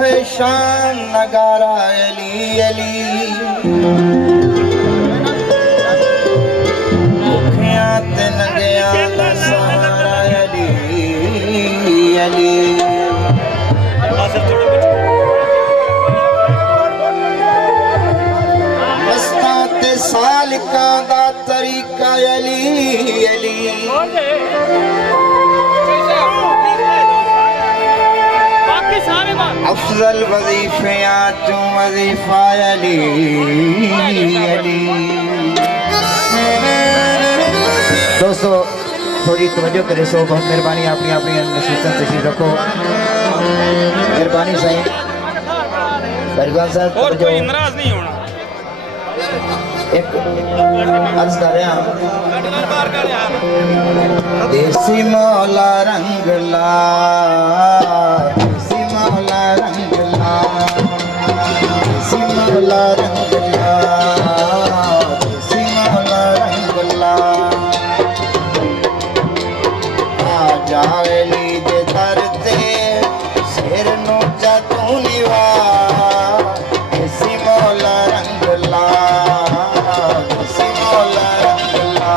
है शान नगारा अली अली मुखियात नगया दा सहारा अली अली मस्ताते सालिका दा तरीका अली अली अफजल वजीफिया तू वजीफा अली अली। दोस्तों थोड़ी तवज्जो करे सो बहुत मेहरबानी अपनी अपनी नसीहत तशरीफ रखो मेहरबानी साईं परिवार साहब और कोई नाराज नहीं होना एक अर्ज कर रहा देसी मौला रंग ला मौला रंग ला देसी मौला रंग ला देसी मौला रंग ला आ जावेली दे दर ते शेर नु जातू निवा देसी मौला रंग ला देसी मौला रंग ला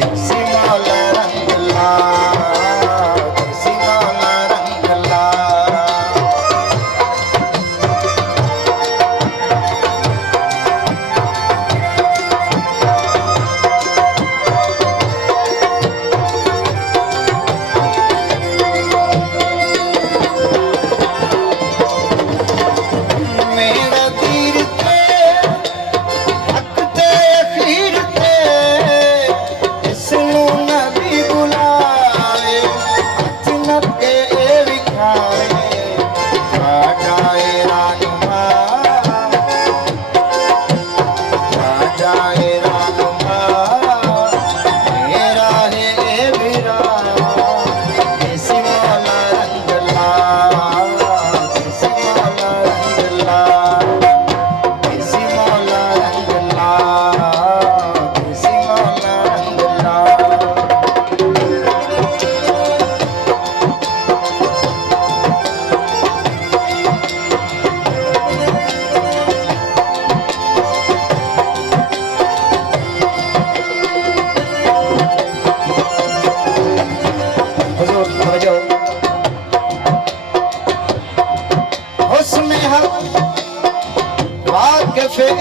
देसी मौला रंग ला देसी मौला रंग ला।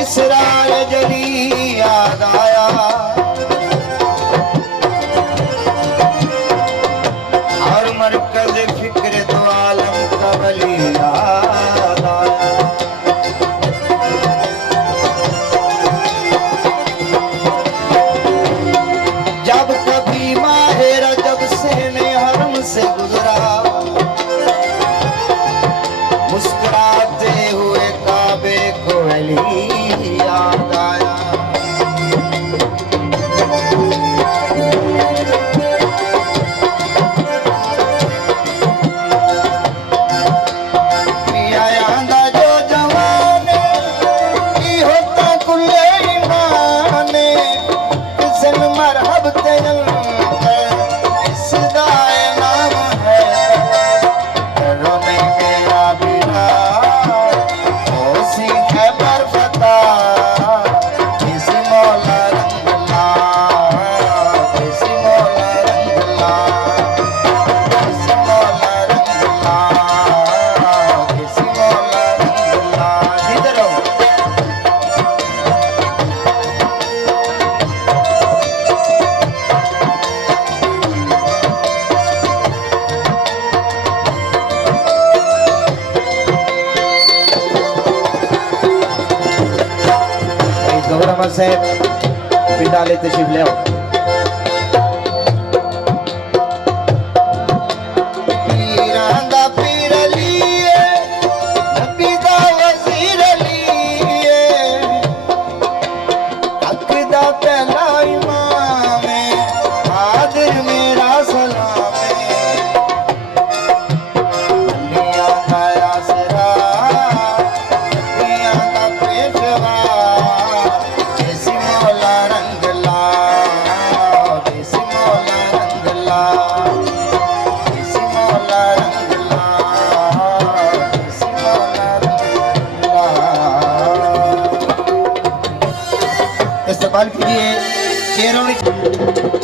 इसरार जली याद आया और मरकज फिक्र तो आलम का वली याद आया जब कभी माहे रजब से मैं हरम से गुजरा मुस्कुराते हुए काबे को अली याद आया आंदा जो जवाने की होता कुल्ले ईमाने किसन मरहब तेल इसदाए नाम है रोने मेरा बिना साहब पिंडाले तशरीफ ले आओ। रंग ला शेरों